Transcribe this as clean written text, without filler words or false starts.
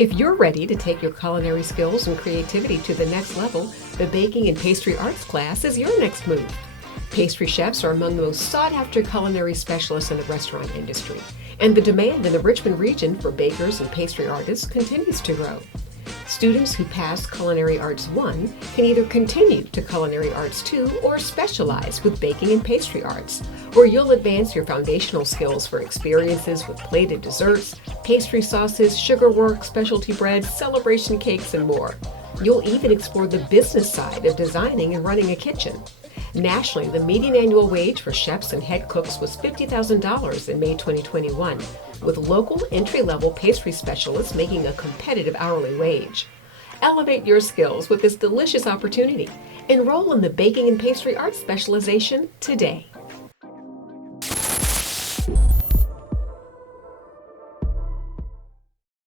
If you're ready to take your culinary skills and creativity to the next level, the Baking and Pastry Arts class is your next move. Pastry chefs are among the most sought-after culinary specialists in the restaurant industry, and the demand in the Richmond region for bakers and pastry artists continues to grow. Students who pass Culinary Arts 1 can either continue to Culinary Arts 2 or specialize with Baking and Pastry Arts, where you'll advance your foundational skills for experiences with plated desserts, pastry sauces, sugar work, specialty breads, celebration cakes, and more. You'll even explore the business side of designing and running a kitchen. Nationally, the median annual wage for chefs and head cooks was $50,000 in May 2021, with local entry-level pastry specialists making a competitive hourly wage. Elevate your skills with this delicious opportunity. Enroll in the Baking and Pastry Arts specialization today.